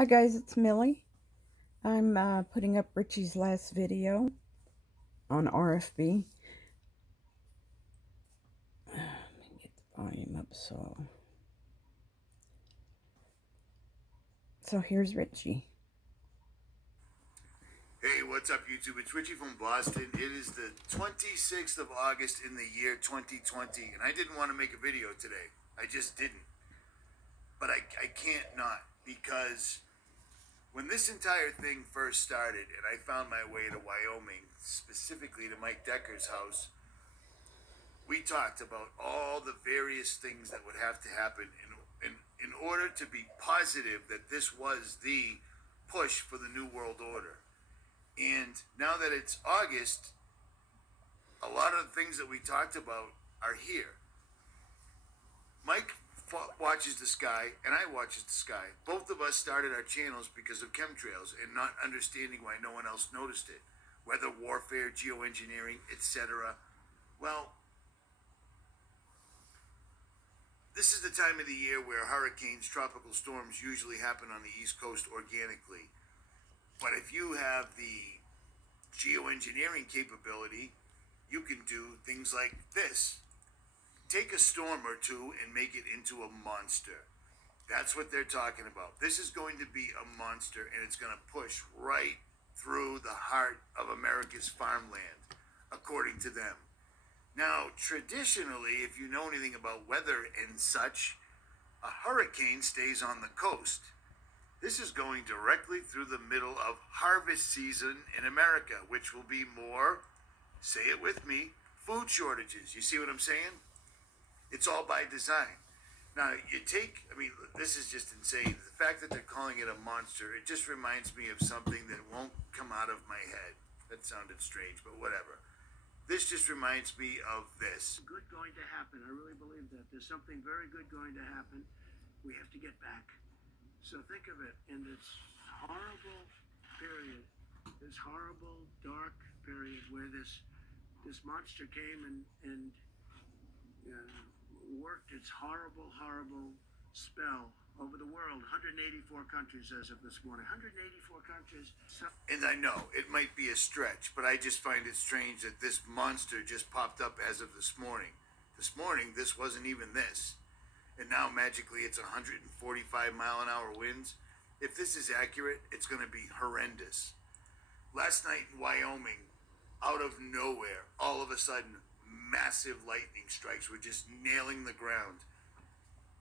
Hi guys, it's Millie. I'm putting up Richie's last video on RFB. Let me get the volume up so here's Richie. Hey, what's up YouTube? It's Richie from Boston. It is the 26th of August in the year 2020, and I didn't want to make a video today. I just didn't. But I can't not, because when this entire thing first started and I found my way to Wyoming, specifically to Mike Decker's house, we talked about all the various things that would have to happen in order to be positive that this was the push for the New World Order. And now that it's August, a lot of the things that we talked about are here. Mike watches the sky, and I watches the sky. Both of us started our channels because of chemtrails and not understanding why no one else noticed it. Weather warfare, geoengineering, etc. Well, this is the time of the year where hurricanes, tropical storms usually happen on the East Coast organically. But if you have the geoengineering capability, you can do things like this. Take a storm or two and make it into a monster. That's what they're talking about. This is going to be a monster, and it's going to push right through the heart of America's farmland, according to them. Now, traditionally, if you know anything about weather and such, a hurricane stays on the coast. This is going directly through the middle of harvest season in America, which will be more, say it with me, food shortages. You see what I'm saying? It's all by design. Now, this is just insane. The fact that they're calling it a monster, it just reminds me of something that won't come out of my head. That sounded strange, but whatever. This just reminds me of this. Good going to happen. I really believe that. There's something very good going to happen. We have to get back. So think of it in this horrible period, this horrible, dark period where this monster came and worked its horrible, horrible spell over the world. 184 countries as of this morning. 184 countries. And I know it might be a stretch, but I just find it strange that this monster just popped up as of this morning. This morning, this wasn't even this. And now magically it's 145 mile an hour winds. If this is accurate, it's going to be horrendous. Last night in Wyoming, out of nowhere, all of a sudden, massive lightning strikes were just nailing the ground.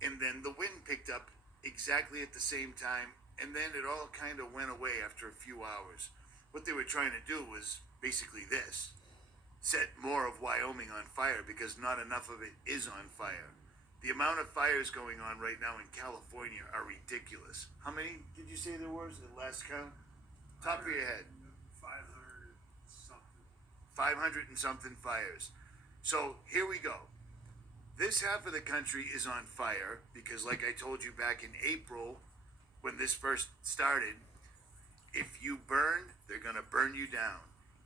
And then the wind picked up exactly at the same time, and then it all kind of went away after a few hours. What they were trying to do was basically this: set more of Wyoming on fire, because not enough of it is on fire. The amount of fires going on right now in California are ridiculous. How many did you say there was at last count? Top of your head. 500 something. 500 and something fires. So here we go. This half of the country is on fire because, like I told you back in April when this first started, if you burn, they're going to burn you down.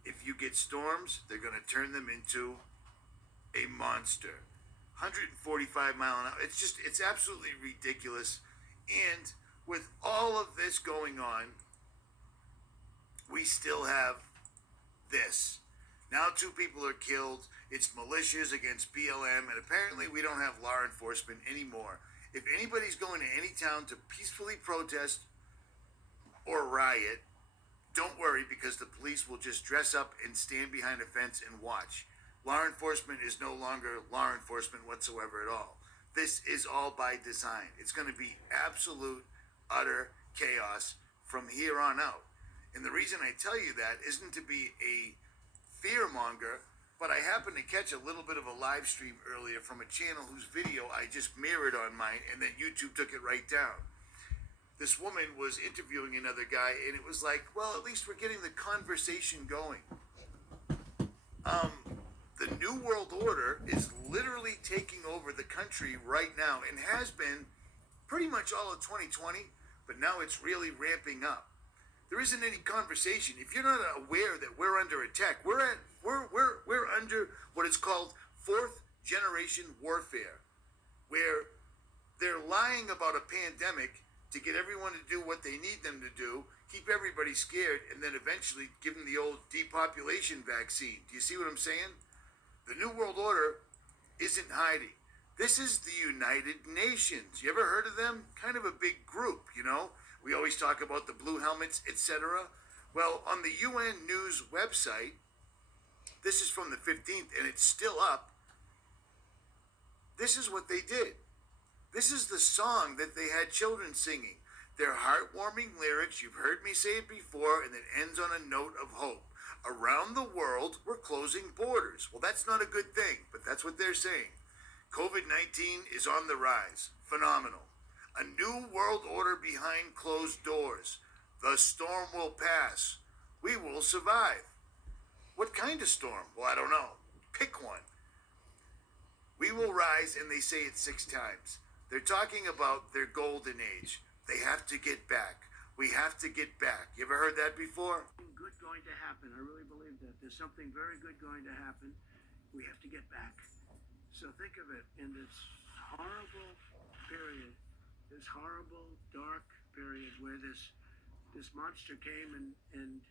If you get storms, they're going to turn them into a monster. 145 mile an hour. It's absolutely ridiculous. And with all of this going on, we still have this. Now 2 people are killed. It's militias against BLM, and apparently we don't have law enforcement anymore. If anybody's going to any town to peacefully protest or riot, don't worry, because the police will just dress up and stand behind a fence and watch. Law enforcement is no longer law enforcement whatsoever at all. This is all by design. It's going to be absolute, utter chaos from here on out. And the reason I tell you that isn't to be a fearmonger, but I happened to catch a little bit of a live stream earlier from a channel whose video I just mirrored on mine, and then YouTube took it right down. This woman was interviewing another guy, and it was like, well, at least we're getting the conversation going. The New World Order is literally taking over the country right now, and has been pretty much all of 2020, but now it's really ramping up. There isn't any conversation. If you're not aware that we're under attack, we're under what is called 4th generation warfare, where they're lying about a pandemic to get everyone to do what they need them to do, keep everybody scared, and then eventually give them the old depopulation vaccine. Do you see what I'm saying? The New World Order isn't hiding. This is the United Nations. You ever heard of them? Kind of a big group, you know? We always talk about the blue helmets, etc. Well, on the UN News website, this is from the 15th and it's still up. This is what they did. This is the song that they had children singing. They're heartwarming lyrics. You've heard me say it before, and it ends on a note of hope. Around the world, we're closing borders. Well, that's not a good thing, but that's what they're saying. COVID-19 is on the rise. Phenomenal. A new world order behind closed doors. The storm will pass. We will survive. What kind of storm? Well, I don't know. Pick one. We will rise, and they say it 6 times. They're talking about their golden age. They have to get back. We have to get back. You ever heard that before? Good going to happen. I really believe that. There's something very good going to happen. We have to get back. So think of it in this horrible period, this horrible, dark period where this monster came and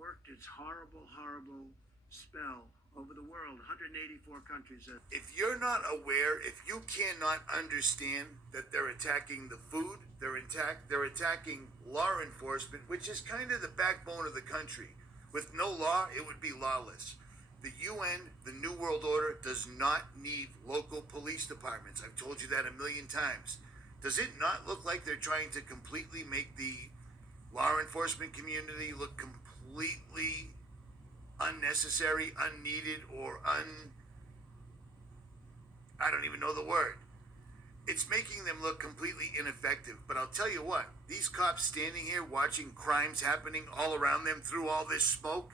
worked its horrible, horrible spell over the world, 184 countries. If you're not aware, if you cannot understand that they're attacking the food, they're attacking law enforcement, which is kind of the backbone of the country. With no law, it would be lawless. The UN, the New World Order, does not need local police departments. I've told you that a million times. Does it not look like they're trying to completely make the law enforcement community look completely unnecessary, unneeded, or I don't even know the word. It's making them look completely ineffective. But I'll tell you what, these cops standing here watching crimes happening all around them through all this smoke,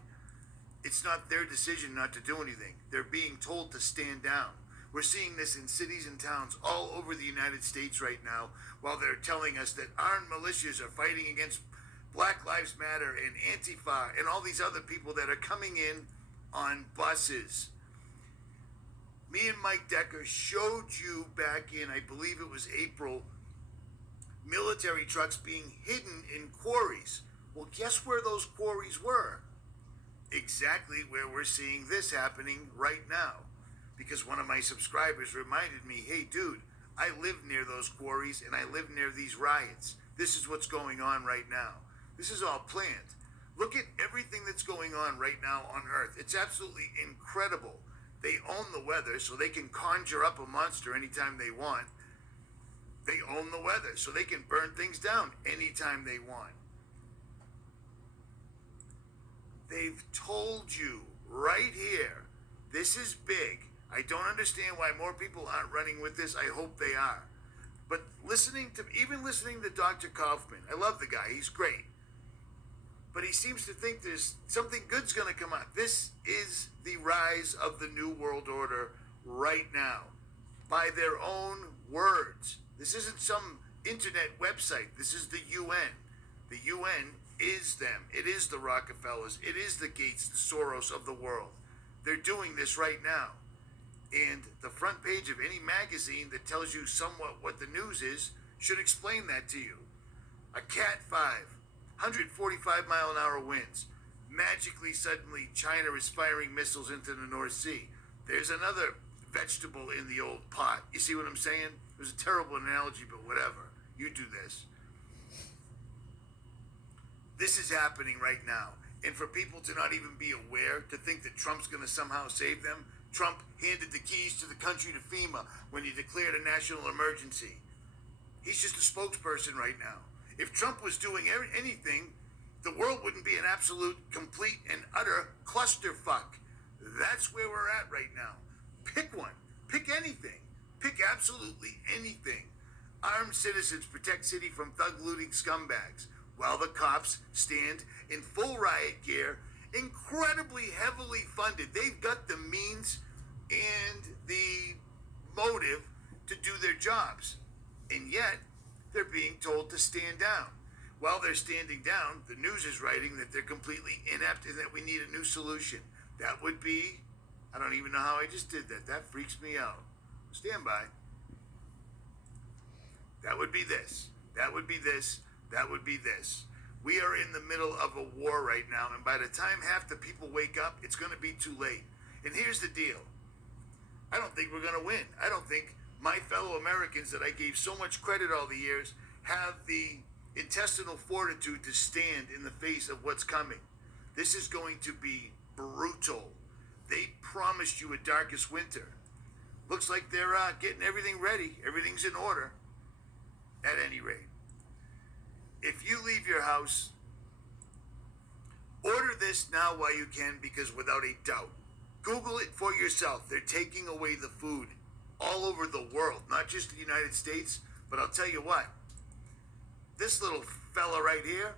it's not their decision not to do anything. They're being told to stand down. We're seeing this in cities and towns all over the United States right now, while they're telling us that armed militias are fighting against Black Lives Matter and Antifa and all these other people that are coming in on buses. Me and Mike Decker showed you back in, I believe it was April, military trucks being hidden in quarries. Well, guess where those quarries were? Exactly where we're seeing this happening right now. Because one of my subscribers reminded me, hey dude, I live near those quarries and I live near these riots. This is what's going on right now. This is all planned. Look at everything that's going on right now on Earth. It's absolutely incredible. They own the weather, so they can conjure up a monster anytime they want. They own the weather, so they can burn things down anytime they want. They've told you right here, this is big. I don't understand why more people aren't running with this. I hope they are. But listening to Dr. Kaufman, I love the guy. He's great. But he seems to think there's something good's going to come out. This is the rise of the New World Order right now, by their own words. This isn't some internet website. This is the UN. The UN is them. It is the Rockefellers. It is the Gates, the Soros of the world. They're doing this right now. And the front page of any magazine that tells you somewhat what the news is should explain that to you. A Cat 5. 145-mile-an-hour winds. Magically, suddenly, China is firing missiles into the North Sea. There's another vegetable in the old pot. You see what I'm saying? It was a terrible analogy, but whatever. You do this. This is happening right now. And for people to not even be aware, to think that Trump's going to somehow save them, Trump handed the keys to the country to FEMA when he declared a national emergency. He's just a spokesperson right now. If Trump was doing anything, the world wouldn't be an absolute, complete, and utter clusterfuck. That's where we're at right now. Pick one. Pick anything. Pick absolutely anything. Armed citizens protect city from thug-looting scumbags, while the cops stand in full riot gear, incredibly heavily funded. They've got the means and the motive to do their jobs. And yet, they're being told to stand down. While they're standing down, the news is writing that they're completely inept and that we need a new solution. That would be, I don't even know how I just did that. That freaks me out. Stand by. That would be this. That would be this. That would be this. We are in the middle of a war right now, and by the time half the people wake up, it's going to be too late. And here's the deal. I don't think we're going to win. I don't think my fellow Americans that I gave so much credit all the years have the intestinal fortitude to stand in the face of what's coming. This is going to be brutal. They promised you a darkest winter. Looks like they're getting everything ready. Everything's in order, at any rate. If you leave your house, order this now while you can, because without a doubt, Google it for yourself. They're taking away the food all over the world, not just the United States, but I'll tell you what, this little fella right here,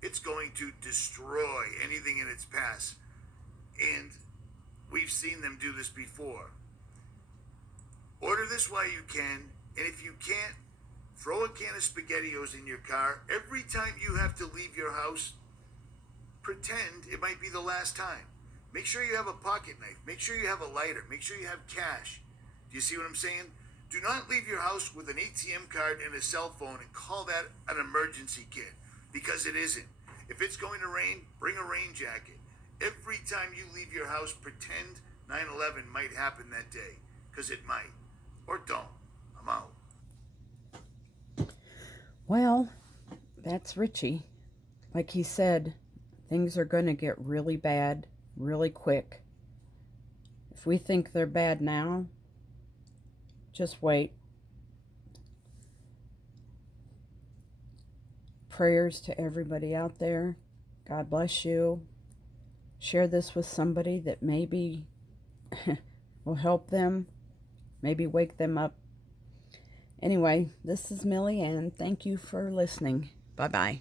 it's going to destroy anything in its path. And we've seen them do this before. Order this while you can, and if you can't, throw a can of SpaghettiOs in your car. Every time you have to leave your house, pretend it might be the last time. Make sure you have a pocket knife. Make sure you have a lighter. Make sure you have cash. Do you see what I'm saying? Do not leave your house with an ATM card and a cell phone and call that an emergency kit, because it isn't. If it's going to rain, bring a rain jacket. Every time you leave your house, pretend 9/11 might happen that day, because it might. Or don't. I'm out. Well, that's Richie. Like he said, things are going to get really bad really quick. If we think they're bad now, just wait. Prayers to everybody out there. God bless you. Share this with somebody that maybe will help them, maybe wake them up. Anyway, this is Millie, and thank you for listening. Bye-bye.